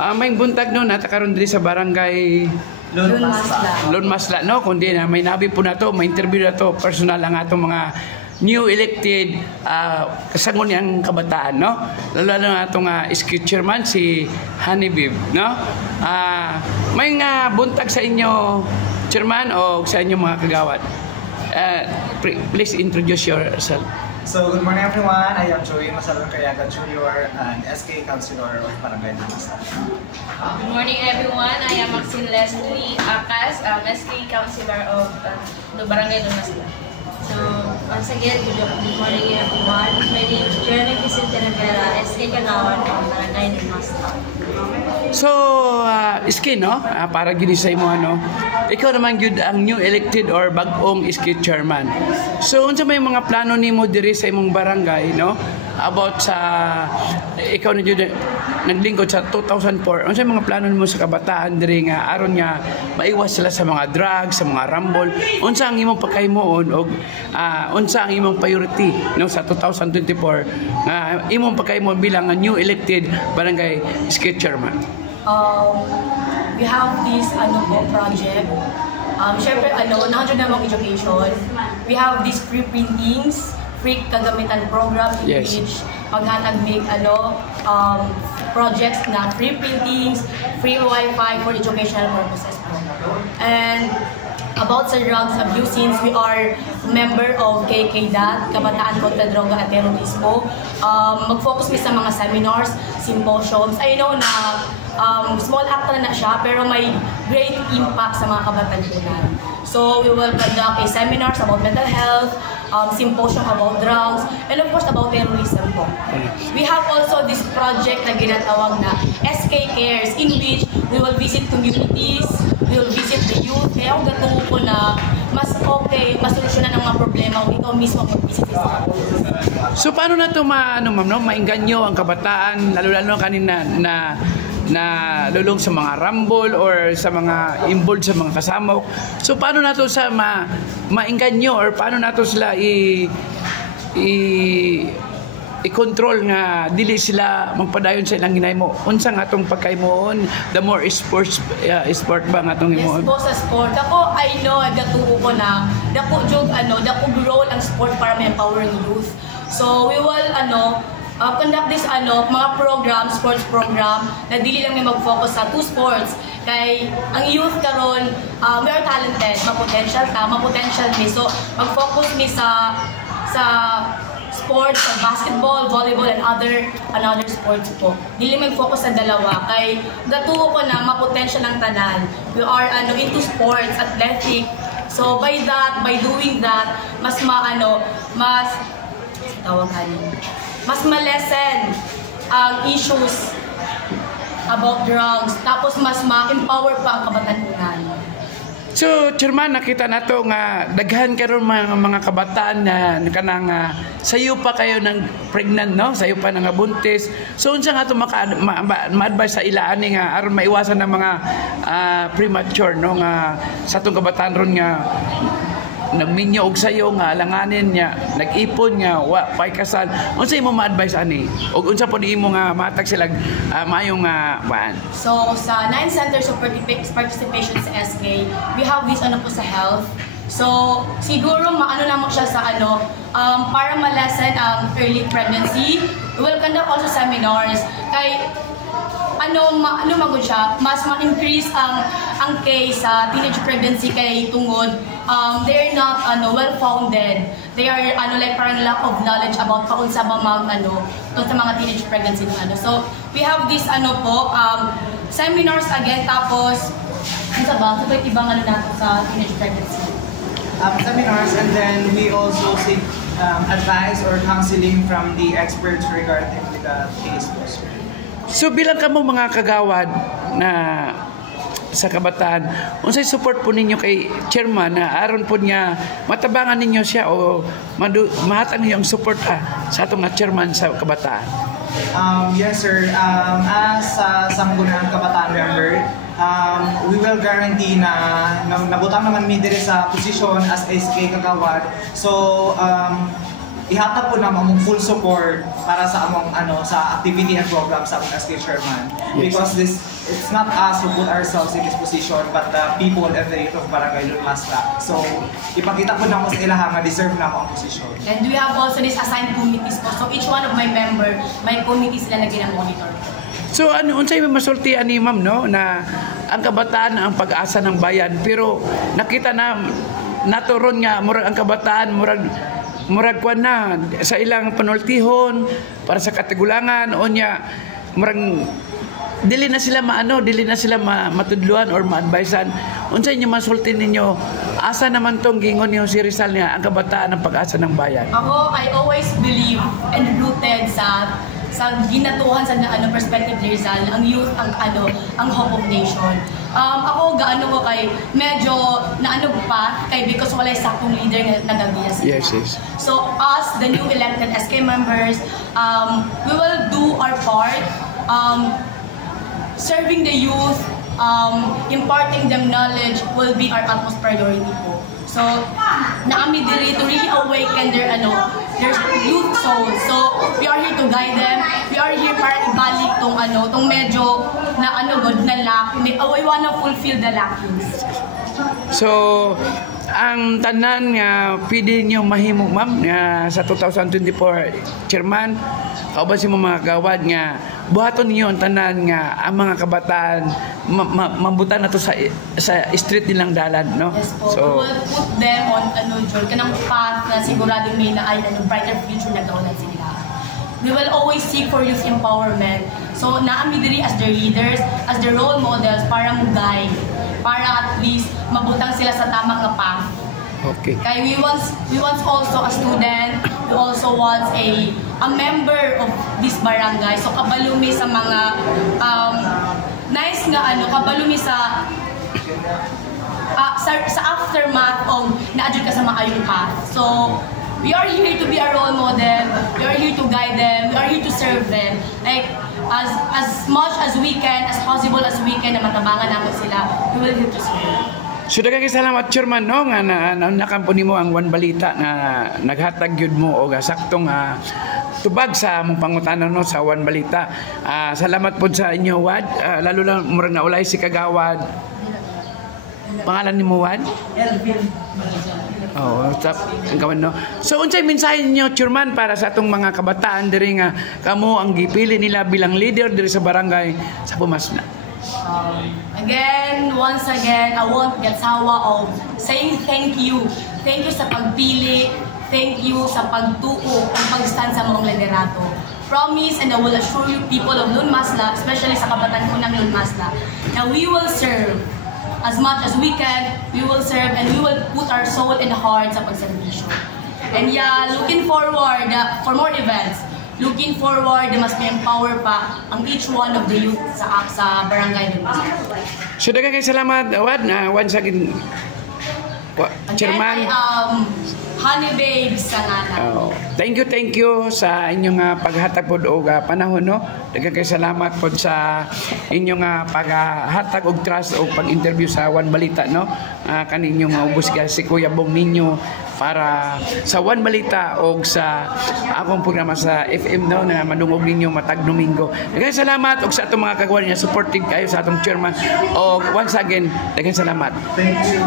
May buntag no natakaron diri sa barangay Lon Masla no kundi na may nabi po na to, may interview na to personal ang atong mga new elected kasangon yang kabataan no, lalo na atong SQ chairman si Honeybib no. May nga buntag sa inyo chairman o sa inyo mga kagawad. Please introduce yourself. So, good morning everyone. I am Joey Masalon Cayaga Jr. and SK Councilor of Barangay Lumasa. Good morning everyone. I am Maxine Leslie Acas, SK Councilor of the Barangay Lumasa. So, once again, good morning everyone. My name is Jeremy Vicente Rivera, SK Kagawad of Barangay Lumasa. So, SK no, para gini sa imo ano, ikaw naman gyud ang new elected or bag-ong SK chairman. So, unsa may mga plano nimo diri sa imong barangay no? About sa ikaw na gyud naglingkod sa 2004. Unsa may mga plano nimo sa kabataan diri nga aron nga maiwas sila sa mga drugs, sa mga rumble. Unsa ang imong pagkahimoon og unsa ang imong priority no sa 2024 nga imong pagkahimoon bilang new elected barangay SK chairman? We have this project. Syempre, nandiyan namang education. We have these free printings, free kagamitan program in which maghanag-make projects na free printings, free Wi-Fi for educational purposes po. And about sa drugs abuse, since we are member of KKDAT, Kabataan kontra Droga at Terorismo, mag-focus mi sa mga seminars, symposiums. I know na small act na siya, pero may great impact sa mga kabataan. So we will conduct seminars about mental health, symposium about drugs, and of course about terrorism po. We have also this project na ginatawag na SK Cares, in which we will visit communities, we will visit the youth. Kaya ako gatuho ko na mas okay, masolusyonan ng mga problema kung ikaw mismo mag-visit sa mga. So paano na ito mainganyo ang kabataan, lalo-lalo kanina na lulong sa mga rumble or sa mga involved sa mga kasama. So paano na ito sa mainganyo or paano na ito sila i-control nga dili sila magpadayon sa ilang ginahimo? Unsa nga atong pagkahimoon, the more sport ba nga atong himoon? Yes po, sa sport ako I know gatuo ko na dako role ang sport para ma-empower ang youth. So we will conduct this mga program, sports program na dili lang may mag-focus sa two sports. Kay ang youth karon we are talented, ma-potential mi. So mag-focus mi sa sports, sa basketball, volleyball, and other sports po. Dili mag-focus sa dalawa. Kay gatuo ko na ma-potential ang tanan. We are into sports, athletic. So by doing that, mas ma-lessen ang issues about drugs, tapos mas ma-empower pa ang kabataan. So, chairman, nakita na to nga daghan karon mga kabataan na kanang sayo pa kayo ng pregnant no, sayo pa nga buntis. So unsa nga to ma-advise sa ila ani nga aron maiwasan ng mga premature no nga sa atong kabataan ron nga nagminyo og sayo nga alanganin niya, nag-ipon nga wa pay kasal. Unsa imo ma-advise ani? Og unsa pod imo nga matag sila maayong baan? So sa 9 centers of participation sa SK, we have this po sa health. So siguro namo siya sa para ma-lessen ang early pregnancy. We will conduct also seminars kay magud siya, mas ma-increase ang case sa teenage pregnancy kay tungod they are not well-founded. They are like parang lack of knowledge about paunsa ba sa mga teenage pregnancy So we have this seminars again, tapos ibang nato sa teenage pregnancy. Seminars, and then we also seek advice or counseling from the experts regarding with the case. So bilang kamo mga kagawad na sa kabataan, unsay support po ninyo kay chairman na aron po niya matabangan ninyo siya o mahatag niyo ang support sa atong chairman sa kabataan? Yes sir, as Sangguniang Kabataan member, we will guarantee na nabutang naman mi diri sa posisyon as SK Kagawad. So ihatag po naman mong full support para sa among sa activity and program sa among SK chairman, because this it's not us who put ourselves in this position, but the people and the youth of Barangay Lunmasla. So, ipakita ko na mo sa ilaha nga deserve na mo ang position. And we have also this assigned committees po. So each one of my member, may committee sila na ginamonitor. So unsay masultian ni ma'am no na ang kabataan ang pag-asa ng bayan, pero nakita na naturon nga murag ang kabataan murag kwan na sa ilang panultihon para sa katigulangan o nya murag dili na sila matudluan or ma-advisean. Unsay inyo masulti ninyo, asa naman tong gingon niyo si Rizal nga ang kabataan ng pag-asa ng bayan? Ako, I always believe and rooted sa ginatuhan sa perspective ni Rizal, ang youth, ang hope of nation. Ako gaano ko kay medyo pa kay because walay saktong leader na nagagiya sa Yes. So us, the new elected SK members, we will do our part. Serving the youth, imparting them knowledge will be our utmost priority po. So, naami diri to really awaken their youth soul. So, we are here to guide them. We are here para ibalik tong medyo good na lack. We wanna fulfill the lackings. So, ang tanan nga pwede niyo mahimo ma'am nga sa 2024 chairman kauban si mga gawad nga buhaton niyo ang tanan nga ang mga kabataan mambutan nato sa street nilang dalan no. Yes po. So We will put them on kanang path na siguradong may brighter future na gawin sila. We will always seek for youth empowerment. So naami diri as their leaders, as their role models para mo guide, para at least mabutang sila sa tamang nga path. okay. Kaya we once also a student, we also once a member of this barangay. So kabalumi sa mga nice nga kabalumi sa aftermath of na-adjust ka sa maayong path. So we are here to be a role model. We are here to guide them. We are here to serve them. Like as much as we can, as possible as we can na matabangan namin sila, we will here to serve. So daghang salamat chairman no nga nakampo nimo ang One Balita na naghatag gyud mo og saktong tubag sa among pangutanon no sa One Balita. Salamat pod sa inyo Wad, lalo lang murag na ulay si kagawad. Pangalan nimo Wad? Elvin. Oh, ang kawan no. So unsay mensahe ninyo chairman para sa atong mga kabataan diri nga kamo ang gipili nila bilang leader diri sa barangay sa Pumasna? Once again, I won't get sawa of saying thank you. Thank you sa pagpili. Thank you sa pagtuo at pag-stand sa mga liderato. Promise and I will assure you people of Lunmasla, especially sa kabataan ko ng Lunmasla, na we will serve as much as we can. We will serve and we will put our soul and heart sa pagserbisyo. And yeah, looking forward for more events. Looking forward, mas may empower pa ang each one of the youth sa barangay Lunmasla. So daghang salamat Wad na once again chairman. Again, Honey Babes sa ngana. Thank you sa inyong paghatag pod og panahon no. Daghang salamat pod sa inyong paghatag og trust og pag-interview sa One Balita no. Kaninyong ubos si Kuya Bong ninyo para sa One Balita og sa akong programa sa FM no na madungog ninyo matag Domingo. Daghang salamat og sa atong mga kagawan nga supportive kayo sa atong chairman og once again daghang salamat. Thank you.